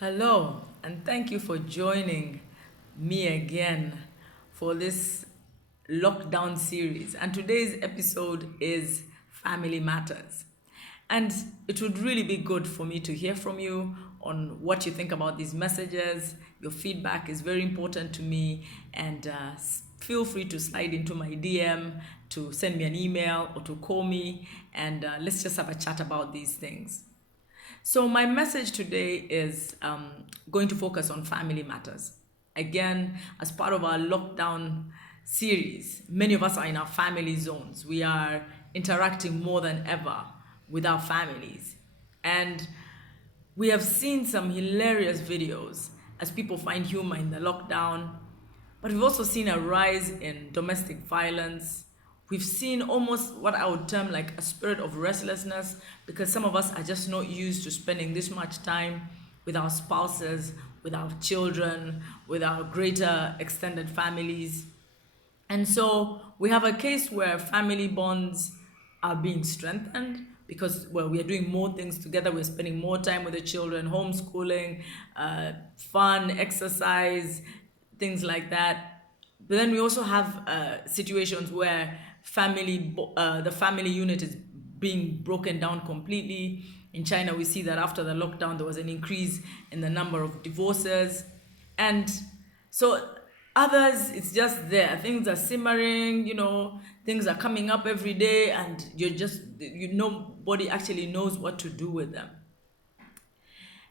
Hello, and thank you for joining me again for this lockdown series. And today's episode is Family Matters. And it would really be good for me to hear from you on what you think about these messages. Your feedback is very important to me, and feel free to slide into my DM, to send me an email, or to call me, and let's just have a chat about these things. So, my message today is going to focus on family matters. Again, as part of our lockdown series, many of us are in our family zones. We are interacting more than ever with our families. And we have seen some hilarious videos as people find humor in the lockdown, but we've also seen a rise in domestic violence. We've seen almost what I would term like a spirit of restlessness because some of us are just not used to spending this much time with our spouses, with our children, with our greater extended families. And so we have a case where family bonds are being strengthened because, well, we are doing more things together. We're spending more time with the children, homeschooling, fun, exercise, things like that. But then we also have situations where the family unit is being broken down completely. In China, we see that after the lockdown, there was an increase in the number of divorces. And so others, it's just there. Things are simmering, things are coming up every day, and nobody actually knows what to do with them.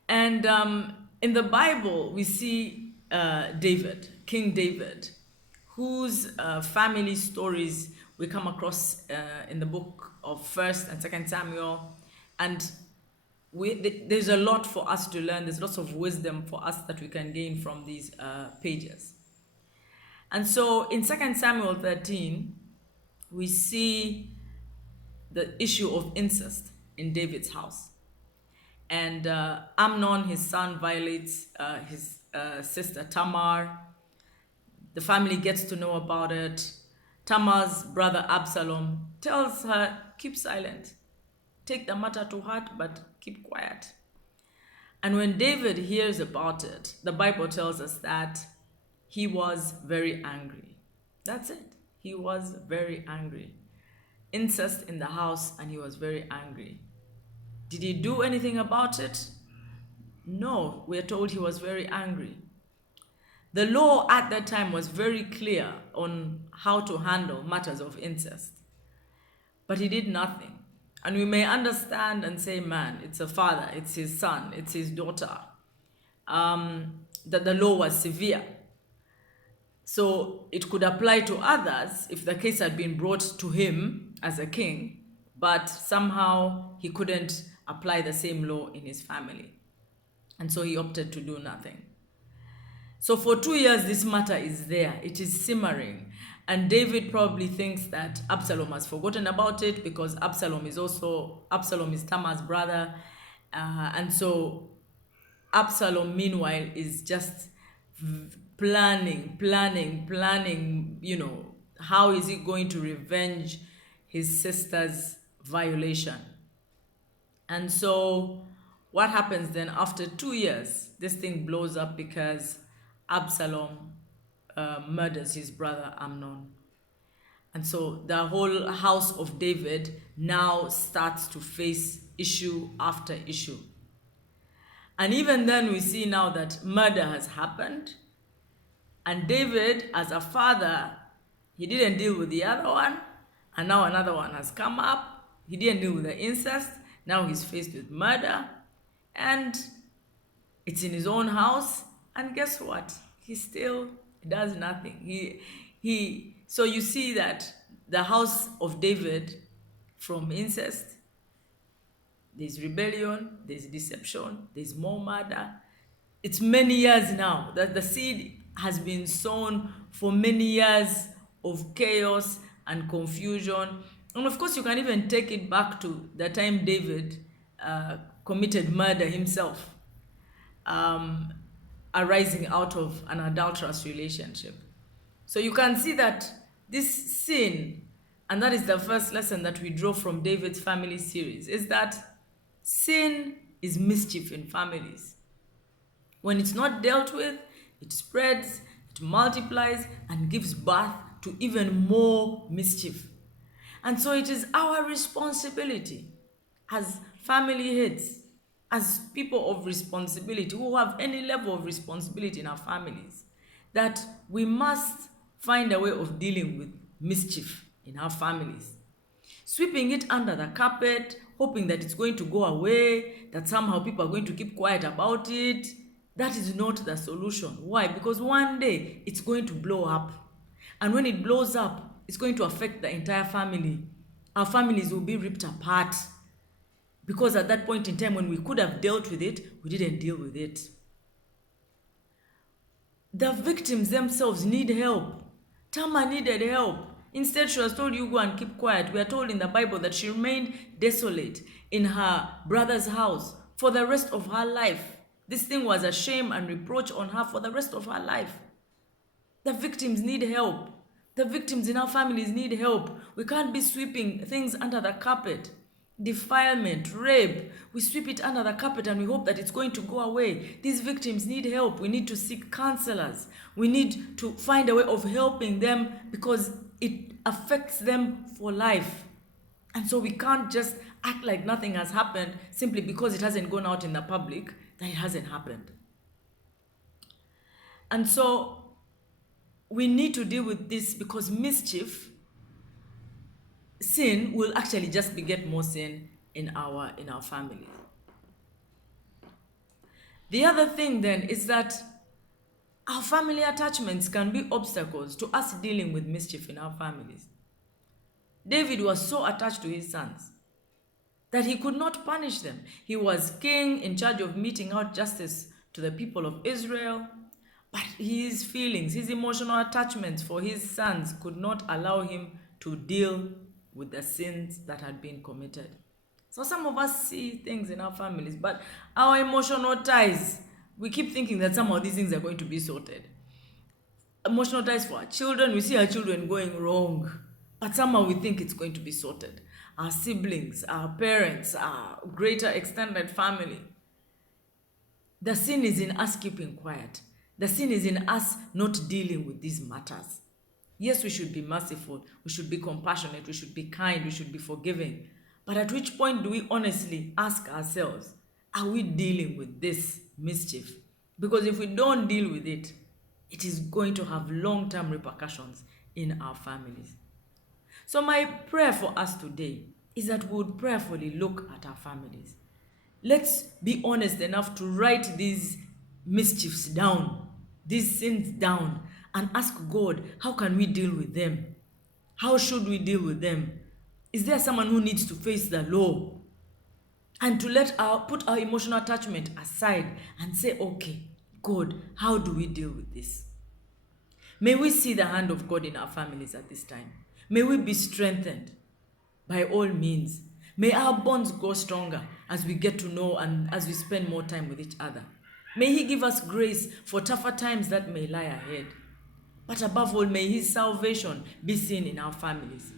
And in the Bible, we see David, King David, whose family stories we come across in the book of First and Second Samuel, and there's a lot for us to learn. There's lots of wisdom for us that we can gain from these pages. And so in 2 Samuel 13, we see the issue of incest in David's house. And Amnon, his son, violates his sister Tamar. The family gets to know about it. Tamar's brother Absalom tells her, keep silent. Take the matter to heart, but keep quiet. And when David hears about it, the Bible tells us that he was very angry. That's it. He was very angry. Incest in the house, and he was very angry. Did he do anything about it? No, we are told he was very angry. The law at that time was very clear on how to handle matters of incest, but he did nothing. And we may understand and say, man, it's a father, it's his son, it's his daughter, that the law was severe. So it could apply to others if the case had been brought to him as a king, but somehow he couldn't apply the same law in his family. And so he opted to do nothing. So for 2 years, this matter is there. It is simmering. And David probably thinks that Absalom has forgotten about it because Absalom is Tamar's brother. And so Absalom, meanwhile, is just planning, how is he going to revenge his sister's violation. And so what happens then after 2 years, this thing blows up because Absalom murders his brother Amnon. And so the whole house of David now starts to face issue after issue. And even then we see now that murder has happened. And David, as a father, he didn't deal with the other one. And now another one has come up. He didn't deal with the incest. Now he's faced with murder. And it's in his own house. And guess what? He still does nothing. So you see that the house of David, from incest, there's rebellion, there's deception, there's more murder. It's many years now that the seed has been sown for many years of chaos and confusion. And of course, you can even take it back to the time David committed murder himself, arising out of an adulterous relationship. So you can see that this sin, and that is the first lesson that we draw from David's family series, is that sin is mischief in families. When it's not dealt with, it spreads, it multiplies, and gives birth to even more mischief. And so it is our responsibility as family heads, as people of responsibility who have any level of responsibility in our families, that we must find a way of dealing with mischief in our families. Sweeping it under the carpet, hoping that it's going to go away, that somehow people are going to keep quiet about it, that is not the solution. Why? Because one day it's going to blow up. And when it blows up, it's going to affect the entire family. Our families will be ripped apart. Because at that point in time, when we could have dealt with it, we didn't deal with it. The victims themselves need help. Tamar needed help. Instead, she was told, you go and keep quiet. We are told in the Bible that she remained desolate in her brother's house for the rest of her life. This thing was a shame and reproach on her for the rest of her life. The victims need help. The victims in our families need help. We can't be sweeping things under the carpet. Defilement, rape, we sweep it under the carpet and we hope that it's going to go away. These victims need help. We need to seek counselors. We need to find a way of helping them because it affects them for life. And so we can't just act like nothing has happened simply because it hasn't gone out in the public, that it hasn't happened. And so we need to deal with this because mischief, sin, will actually just beget more sin in our family. The other thing then is that our family attachments can be obstacles to us dealing with mischief in our families. David was so attached to his sons that he could not punish them. He was king in charge of meting out justice to the people of Israel, but his feelings, his emotional attachments for his sons could not allow him to deal with the sins that had been committed. So some of us see things in our families, but our emotional ties, we keep thinking that somehow these things are going to be sorted. Emotional ties for our children, we see our children going wrong, but somehow we think it's going to be sorted. Our siblings, our parents, our greater extended family. The sin is in us keeping quiet. The sin is in us not dealing with these matters. Yes, we should be merciful, we should be compassionate, we should be kind, we should be forgiving. But at which point do we honestly ask ourselves, are we dealing with this mischief? Because if we don't deal with it, it is going to have long-term repercussions in our families. So my prayer for us today is that we would prayerfully look at our families. Let's be honest enough to write these mischiefs down, these sins down, and ask God, how can we deal with them? How should we deal with them? Is there someone who needs to face the law? And to put our emotional attachment aside and say, okay, God, how do we deal with this? May we see the hand of God in our families at this time. May we be strengthened by all means. May our bonds grow stronger as we get to know and as we spend more time with each other. May He give us grace for tougher times that may lie ahead. But above all, may His salvation be seen in our families.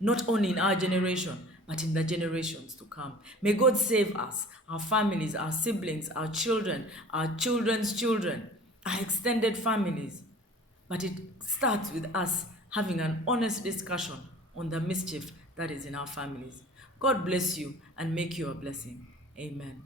Not only in our generation, but in the generations to come. May God save us, our families, our siblings, our children, our children's children, our extended families. But it starts with us having an honest discussion on the mischief that is in our families. God bless you and make you a blessing. Amen.